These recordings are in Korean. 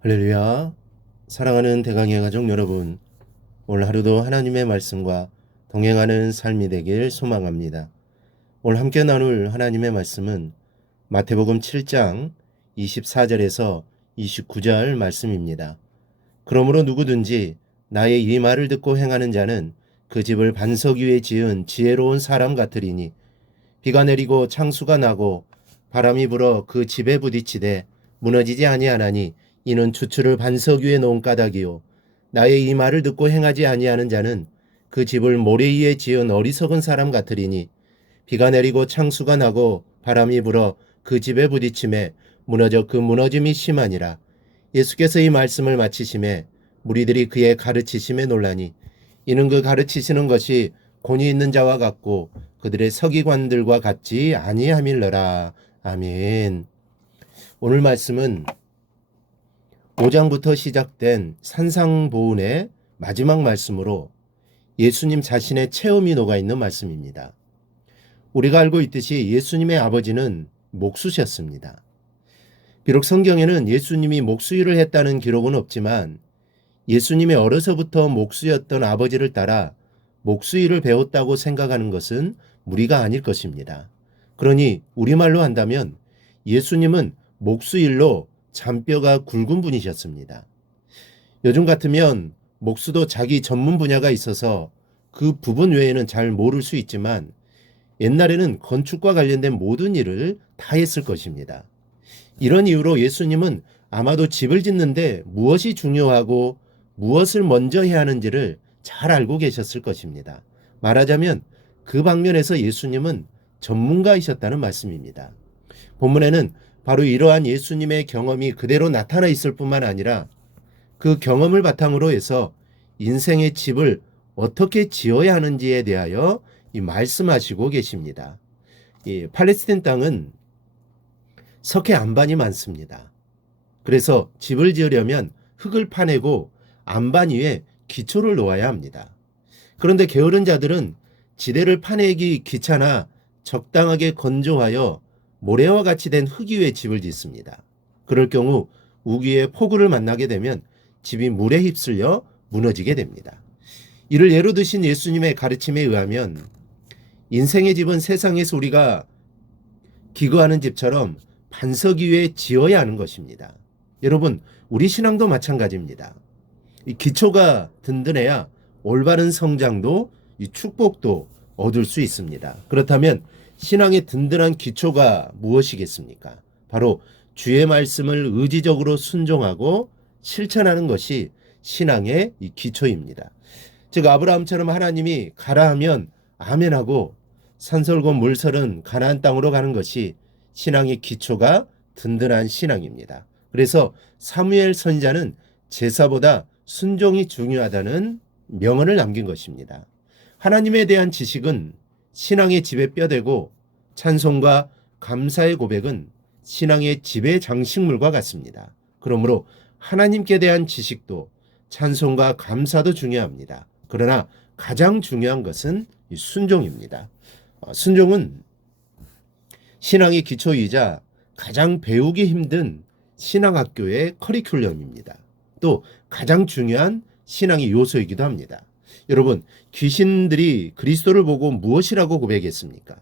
할렐루야. 사랑하는 대강의 가족 여러분, 오늘 하루도 하나님의 말씀과 동행하는 삶이 되길 소망합니다. 오늘 함께 나눌 하나님의 말씀은 마태복음 7장 24절에서 29절 말씀입니다. 그러므로 누구든지 나의 이 말을 듣고 행하는 자는 그 집을 반석 위에 지은 지혜로운 사람 같으리니 비가 내리고 창수가 나고 바람이 불어 그 집에 부딪히되 무너지지 아니하나니 이는 주추를 반석 위에 놓은 까닭이요 나의 이 말을 듣고 행하지 아니하는 자는 그 집을 모래 위에 지은 어리석은 사람 같으리니 비가 내리고 창수가 나고 바람이 불어 그 집에 부딪힘에 무너져 그 무너짐이 심하니라. 예수께서 이 말씀을 마치심에 무리들이 그의 가르치심에 놀라니 이는 그 가르치시는 것이 권위 있는 자와 같고 그들의 서기관들과 같지 아니함일러라. 아멘. 오늘 말씀은 5장부터 시작된 산상보훈의 마지막 말씀으로 예수님 자신의 체험이 녹아있는 말씀입니다. 우리가 알고 있듯이 예수님의 아버지는 목수셨습니다. 비록 성경에는 예수님이 목수일을 했다는 기록은 없지만 예수님의 어려서부터 목수였던 아버지를 따라 목수일을 배웠다고 생각하는 것은 무리가 아닐 것입니다. 그러니 우리말로 한다면 예수님은 목수일로 잔뼈가 굵은 분이셨습니다. 요즘 같으면 목수도 자기 전문 분야가 있어서 그 부분 외에는 잘 모를 수 있지만 옛날에는 건축과 관련된 모든 일을 다 했을 것입니다. 이런 이유로 예수님은 아마도 집을 짓는데 무엇이 중요하고 무엇을 먼저 해야 하는지를 잘 알고 계셨을 것입니다. 말하자면 그 방면에서 예수님은 전문가이셨다는 말씀입니다. 본문에는 바로 이러한 예수님의 경험이 그대로 나타나 있을 뿐만 아니라 그 경험을 바탕으로 해서 인생의 집을 어떻게 지어야 하는지에 대하여 말씀하시고 계십니다. 이 팔레스타인 땅은 석회 안반이 많습니다. 그래서 집을 지으려면 흙을 파내고 안반 위에 기초를 놓아야 합니다. 그런데 게으른 자들은 지대를 파내기 귀찮아 적당하게 건조하여 모래와 같이 된 흙 위에 집을 짓습니다. 그럴 경우 우기의 폭우를 만나게 되면 집이 물에 휩쓸려 무너지게 됩니다. 이를 예로 드신 예수님의 가르침에 의하면 인생의 집은 세상에서 우리가 기거하는 집처럼 반석 위에 지어야 하는 것입니다. 여러분, 우리 신앙도 마찬가지입니다. 이 기초가 든든해야 올바른 성장도 이 축복도 얻을 수 있습니다. 그렇다면 신앙의 든든한 기초가 무엇이겠습니까? 바로 주의 말씀을 의지적으로 순종하고 실천하는 것이 신앙의 이 기초입니다. 즉 아브라함처럼 하나님이 가라 하면 아멘하고 산설고 물설은 가나안 땅으로 가는 것이 신앙의 기초가 든든한 신앙입니다. 그래서 사무엘 선지자는 제사보다 순종이 중요하다는 명언을 남긴 것입니다. 하나님에 대한 지식은 신앙의 집의 뼈대고 찬송과 감사의 고백은 신앙의 집의 장식물과 같습니다. 그러므로 하나님께 대한 지식도 찬송과 감사도 중요합니다. 그러나 가장 중요한 것은 순종입니다. 순종은 신앙의 기초이자 가장 배우기 힘든 신앙학교의 커리큘럼입니다. 또 가장 중요한 신앙의 요소이기도 합니다. 여러분, 귀신들이 그리스도를 보고 무엇이라고 고백했습니까?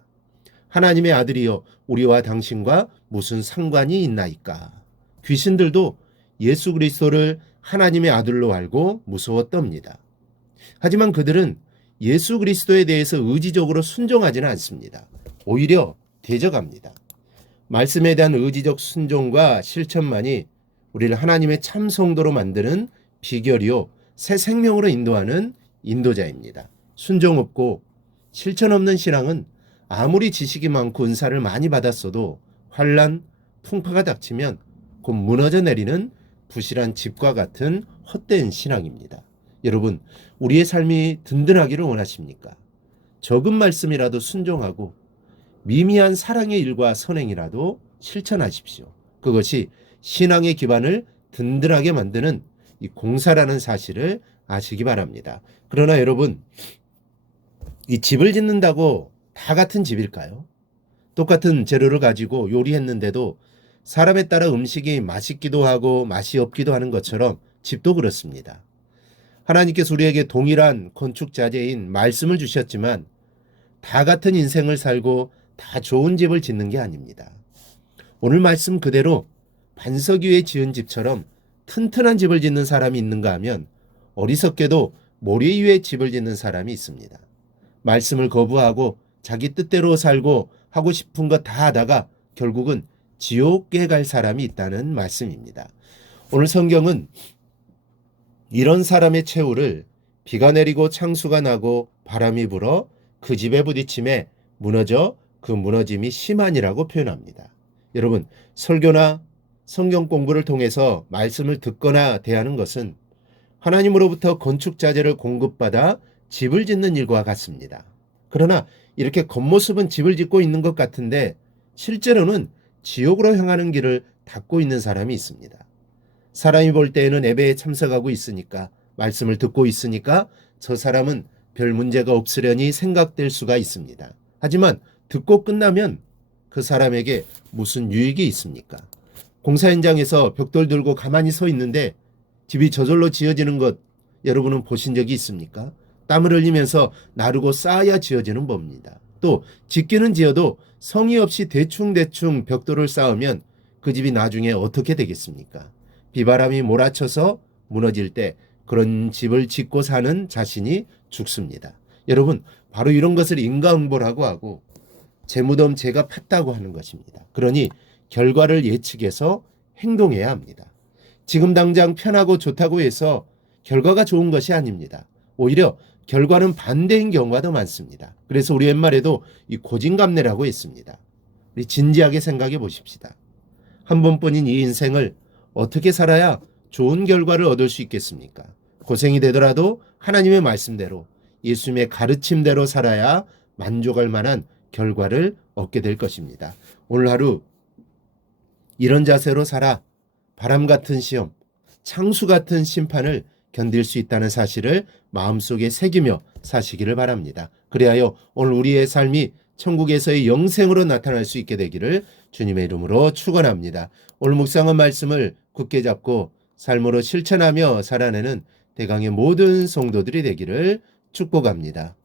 하나님의 아들이여 우리와 당신과 무슨 상관이 있나이까? 귀신들도 예수 그리스도를 하나님의 아들로 알고 무서웠답니다. 하지만 그들은 예수 그리스도에 대해서 의지적으로 순종하지는 않습니다. 오히려 대적합니다. 말씀에 대한 의지적 순종과 실천만이 우리를 하나님의 참 성도로 만드는 비결이요 새 생명으로 인도하는 인도자입니다. 순종 없고 실천 없는 신앙은 아무리 지식이 많고 은사를 많이 받았어도 환난, 풍파가 닥치면 곧 무너져 내리는 부실한 집과 같은 헛된 신앙입니다. 여러분, 우리의 삶이 든든하기를 원하십니까? 적은 말씀이라도 순종하고 미미한 사랑의 일과 선행이라도 실천하십시오. 그것이 신앙의 기반을 든든하게 만드는 이 공사라는 사실을 아시기 바랍니다. 그러나 여러분, 이 집을 짓는다고 다 같은 집일까요? 똑같은 재료를 가지고 요리했는데도 사람에 따라 음식이 맛있기도 하고 맛이 없기도 하는 것처럼 집도 그렇습니다. 하나님께서 우리에게 동일한 건축 자재인 말씀을 주셨지만 다 같은 인생을 살고 다 좋은 집을 짓는 게 아닙니다. 오늘 말씀 그대로 반석 위에 지은 집처럼 튼튼한 집을 짓는 사람이 있는가 하면 어리석게도 모래 위에 집을 짓는 사람이 있습니다. 말씀을 거부하고 자기 뜻대로 살고 하고 싶은 것 다 하다가 결국은 지옥에 갈 사람이 있다는 말씀입니다. 오늘 성경은 이런 사람의 최후를 비가 내리고 창수가 나고 바람이 불어 그 집에 부딪힘에 무너져 그 무너짐이 심하니라고 표현합니다. 여러분, 설교나 성경 공부를 통해서 말씀을 듣거나 대하는 것은 하나님으로부터 건축 자재를 공급받아 집을 짓는 일과 같습니다. 그러나 이렇게 겉모습은 집을 짓고 있는 것 같은데 실제로는 지옥으로 향하는 길을 닫고 있는 사람이 있습니다. 사람이 볼 때에는 예배에 참석하고 있으니까, 말씀을 듣고 있으니까 저 사람은 별 문제가 없으려니 생각될 수가 있습니다. 하지만 듣고 끝나면 그 사람에게 무슨 유익이 있습니까? 공사 현장에서 벽돌 들고 가만히 서 있는데 집이 저절로 지어지는 것 여러분은 보신 적이 있습니까? 땀을 흘리면서 나르고 쌓아야 지어지는 법입니다. 또 짓기는 지어도 성의 없이 대충대충 벽돌을 쌓으면 그 집이 나중에 어떻게 되겠습니까? 비바람이 몰아쳐서 무너질 때 그런 집을 짓고 사는 자신이 죽습니다. 여러분, 바로 이런 것을 인과응보라고 하고 제 무덤 제가 팠다고 하는 것입니다. 그러니 결과를 예측해서 행동해야 합니다. 지금 당장 편하고 좋다고 해서 결과가 좋은 것이 아닙니다. 오히려 결과는 반대인 경우가 더 많습니다. 그래서 우리 옛말에도 이 고진감래라고 했습니다. 우리 진지하게 생각해 보십시다. 한 번뿐인 이 인생을 어떻게 살아야 좋은 결과를 얻을 수 있겠습니까? 고생이 되더라도 하나님의 말씀대로 예수님의 가르침대로 살아야 만족할 만한 결과를 얻게 될 것입니다. 오늘 하루 이런 자세로 살아 바람 같은 시험, 창수 같은 심판을 견딜 수 있다는 사실을 마음속에 새기며 사시기를 바랍니다. 그리하여 오늘 우리의 삶이 천국에서의 영생으로 나타날 수 있게 되기를 주님의 이름으로 축원합니다. 오늘 묵상한 말씀을 굳게 잡고 삶으로 실천하며 살아내는 대강의 모든 성도들이 되기를 축복합니다.